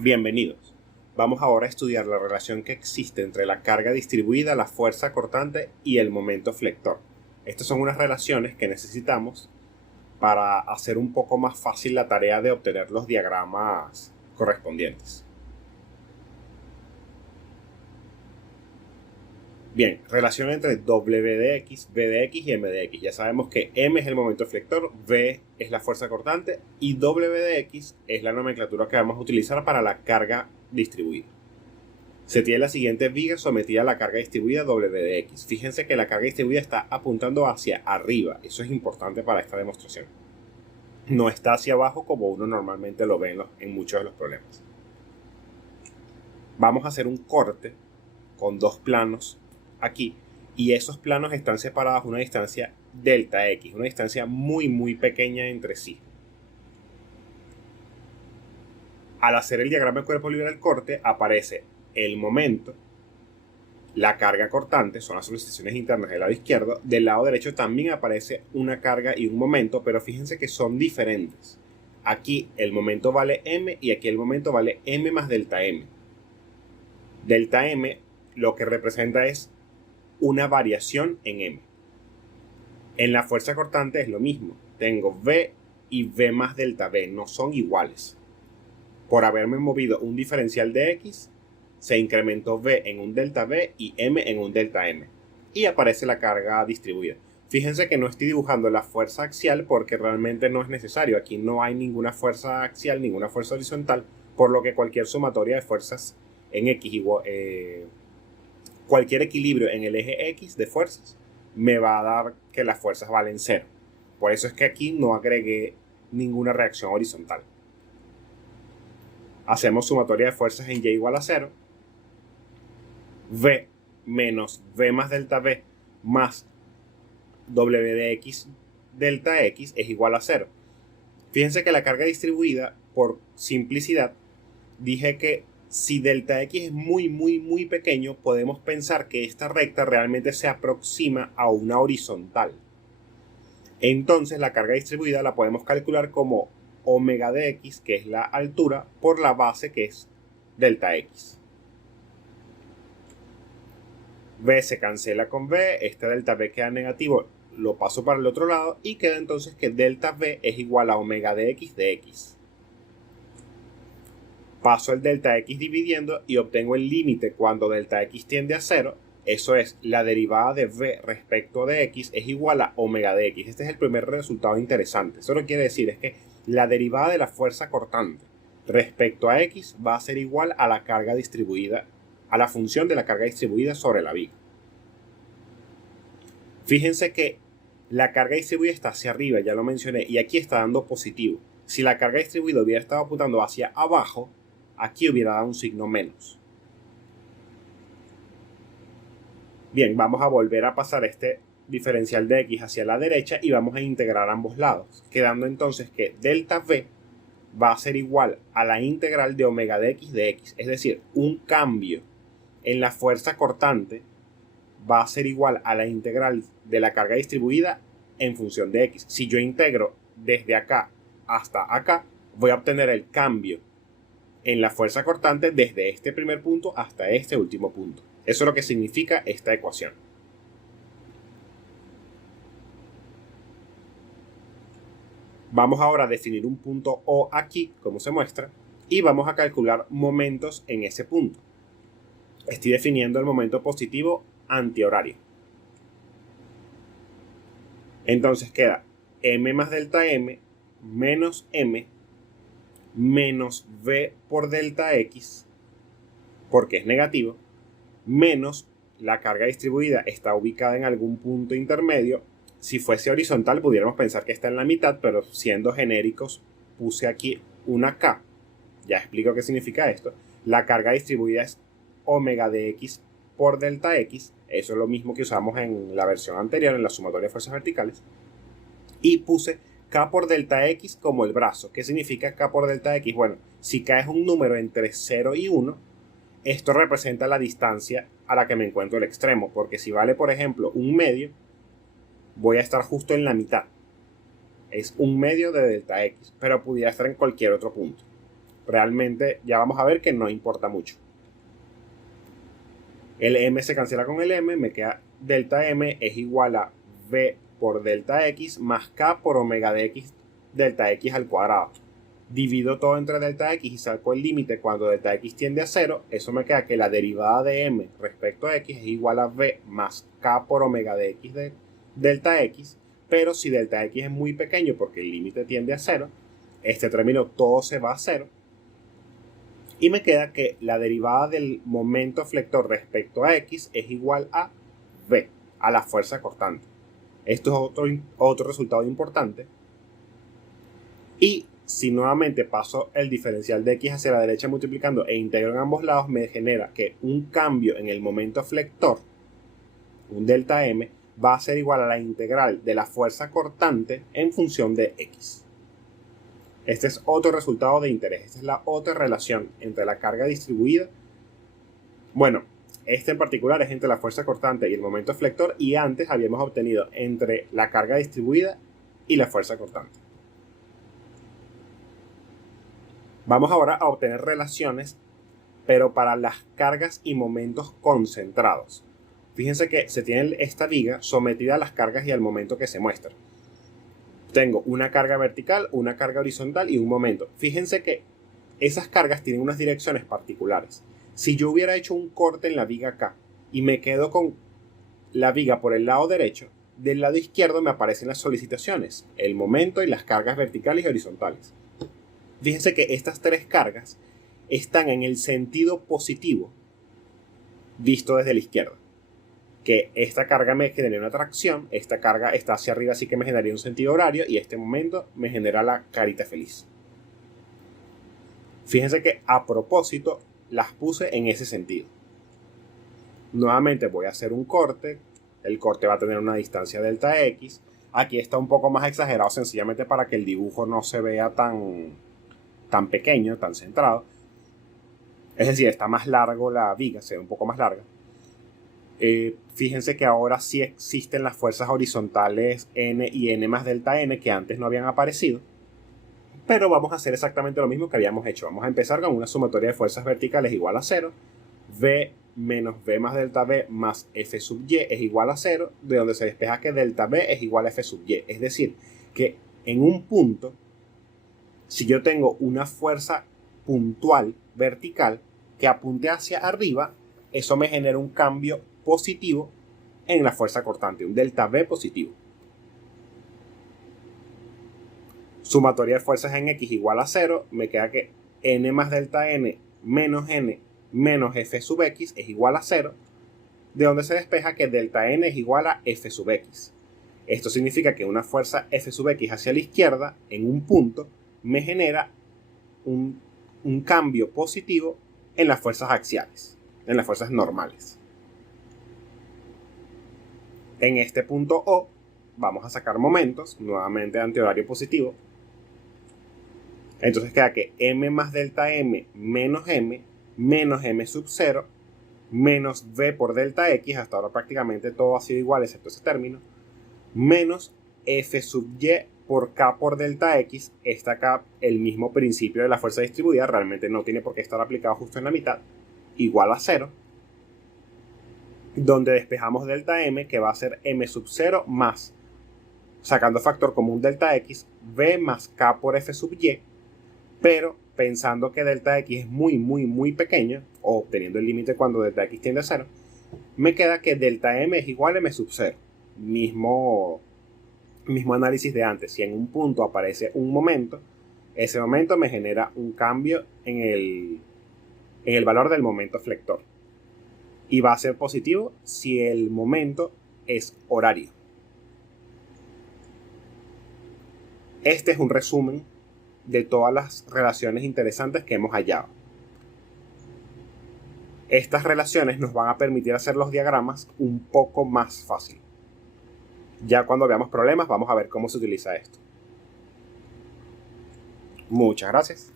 Bienvenidos. Vamos ahora a estudiar la relación que existe entre la carga distribuida, la fuerza cortante y el momento flector. Estas son unas relaciones que necesitamos para hacer un poco más fácil la tarea de obtener los diagramas correspondientes. Bien, relación entre W de X, V de X y M de X. Ya sabemos que M es el momento flector, V es la fuerza cortante y W de X es la nomenclatura que vamos a utilizar para la carga distribuida. Se tiene la siguiente viga sometida a la carga distribuida W de X. Fíjense que la carga distribuida está apuntando hacia arriba. Eso es importante para esta demostración. No está hacia abajo como uno normalmente lo ve en muchos de los problemas. Vamos a hacer un corte con dos planos aquí, y esos planos están separados a una distancia delta X, una distancia muy pequeña entre sí. Al hacer el diagrama de cuerpo libre del corte, aparece el momento, la carga cortante, son las solicitaciones internas del lado izquierdo. Del lado derecho también aparece una carga y un momento, pero fíjense que son diferentes. Aquí el momento vale M y aquí el momento vale M más delta M. Delta M lo que representa es una variación en M. En la fuerza cortante es lo mismo. Tengo V y V más delta V. No son iguales. Por haberme movido un diferencial de X, se incrementó V en un delta V y M en un delta M. Y aparece la carga distribuida. Fíjense que no estoy dibujando la fuerza axial porque realmente no es necesario. Aquí no hay ninguna fuerza axial, ninguna fuerza horizontal, por lo que cualquier sumatoria de fuerzas en X igual... cualquier equilibrio en el eje X de fuerzas me va a dar que las fuerzas valen 0. Por eso es que aquí no agregué ninguna reacción horizontal. Hacemos sumatoria de fuerzas en Y igual a 0. V menos V más delta V más W de X delta X es igual a 0. Fíjense que la carga distribuida, por simplicidad, dije que si delta X es muy pequeño, podemos pensar que esta recta realmente se aproxima a una horizontal. Entonces la carga distribuida la podemos calcular como omega de X, que es la altura, por la base, que es delta X. V se cancela con V, este delta V queda negativo, lo paso para el otro lado y queda entonces que delta V es igual a omega de X de X. Paso el delta X dividiendo y obtengo el límite cuando delta X tiende a 0. Eso es, la derivada de V respecto de X es igual a omega de X. Este es el primer resultado interesante. Eso lo que quiere decir es que la derivada de la fuerza cortante respecto a X va a ser igual a la carga distribuida, a la función de la carga distribuida sobre la viga. Fíjense que la carga distribuida está hacia arriba, ya lo mencioné, y aquí está dando positivo. Si la carga distribuida hubiera estado apuntando hacia abajo, aquí hubiera dado un signo menos. Bien, vamos a volver a pasar este diferencial de X hacia la derecha y vamos a integrar ambos lados, quedando entonces que delta V va a ser igual a la integral de omega de X, es decir, un cambio en la fuerza cortante va a ser igual a la integral de la carga distribuida en función de X. Si yo integro desde acá hasta acá, voy a obtener el cambio en la fuerza cortante desde este primer punto hasta este último punto. Eso es lo que significa esta ecuación. Vamos ahora a definir un punto O aquí, como se muestra, y vamos a calcular momentos en ese punto. Estoy definiendo el momento positivo antihorario. Entonces queda M más delta M menos M menos V por delta X, porque es negativo, menos la carga distribuida está ubicada en algún punto intermedio. Si fuese horizontal pudiéramos pensar que está en la mitad, pero siendo genéricos puse aquí una K. Ya explico qué significa esto. La carga distribuida es omega de X por delta X. Eso es lo mismo que usamos en la versión anterior, en la sumatoria de fuerzas verticales. Y puse K por delta X como el brazo. ¿Qué significa K por delta X? Bueno, si K es un número entre 0 y 1, esto representa la distancia a la que me encuentro el extremo. Porque si vale, por ejemplo, un medio, voy a estar justo en la mitad. Es un medio de delta X, pero pudiera estar en cualquier otro punto. realmente ya vamos a ver que no importa mucho. El m se cancela con el m, me queda delta m es igual a v por delta x más k por omega de x delta x al cuadrado. Divido todo entre delta x y saco el límite cuando delta x tiende a 0. Eso me queda que la derivada de m respecto a x es igual a v más k por omega de x de delta x. Pero si delta x es muy pequeño porque el límite tiende a 0, este término todo se va a 0. Y me queda que la derivada del momento flector respecto a x es igual a v, a la fuerza cortante. Esto es otro resultado importante. Y si nuevamente paso el diferencial de x hacia la derecha multiplicando e integro en ambos lados, me genera que un cambio en el momento flector, un delta m, va a ser igual a la integral de la fuerza cortante en función de x. Este es otro resultado de interés. Esta es la otra relación entre la carga distribuida. Bueno, este en particular es entre la fuerza cortante y el momento flector, y antes habíamos obtenido entre la carga distribuida y la fuerza cortante. Vamos ahora a obtener relaciones, pero para las cargas y momentos concentrados. Fíjense que se tiene esta viga sometida a las cargas y al momento que se muestra. Tengo una carga vertical, una carga horizontal y un momento. Fíjense que esas cargas tienen unas direcciones particulares. Si yo hubiera hecho un corte en la viga acá y me quedo con la viga por el lado derecho, del lado izquierdo me aparecen las solicitaciones, el momento y las cargas verticales y horizontales. Fíjense que estas tres cargas están en el sentido positivo visto desde la izquierda. Que esta carga me genera una tracción, esta carga está hacia arriba, así que me generaría un sentido horario, y este momento me genera la carita feliz. Fíjense que a propósito las puse en ese sentido. Nuevamente voy a hacer un corte, el corte va a tener una distancia delta x, aquí está un poco más exagerado sencillamente para que el dibujo no se vea tan pequeño, tan centrado. Es decir, está más largo la viga, se ve un poco más larga. Fíjense que ahora sí existen las fuerzas horizontales n y n más delta n que antes no habían aparecido. Pero vamos a hacer exactamente lo mismo que habíamos hecho. Vamos a empezar con una sumatoria de fuerzas verticales igual a 0. V menos v más delta v más f sub y es igual a 0, de donde se despeja que delta v es igual a f sub y. Es decir, que en un punto, si yo tengo una fuerza puntual vertical que apunte hacia arriba, eso me genera un cambio positivo en la fuerza cortante, un delta V positivo. Sumatoria de fuerzas en x igual a 0, me queda que n más delta n menos f sub x es igual a 0, de donde se despeja que delta n es igual a f sub x. Esto significa que una fuerza f sub x hacia la izquierda en un punto me genera un cambio positivo en las fuerzas axiales, en las fuerzas normales. En este punto O vamos a sacar momentos, nuevamente antihorario positivo. Entonces queda que m más delta m menos m sub 0 menos v por delta x, hasta ahora prácticamente todo ha sido igual excepto ese término, menos f sub y por k por delta x. Está acá el mismo principio de la fuerza distribuida, realmente no tiene por qué estar aplicado justo en la mitad, igual a 0, donde despejamos delta m, que va a ser m sub 0 más, sacando factor común delta x, v más k por f sub y, pero pensando que delta x es muy pequeño, o obteniendo el límite cuando delta x tiende a 0, me queda que delta m es igual a m sub 0. Mismo análisis de antes. Si en un punto aparece un momento, ese momento me genera un cambio en el valor del momento flector. Y va a ser positivo si el momento es horario. Este es un resumen de todas las relaciones interesantes que hemos hallado. Estas relaciones nos van a permitir hacer los diagramas un poco más fácil. Ya cuando veamos problemas vamos a ver cómo se utiliza esto. Muchas gracias.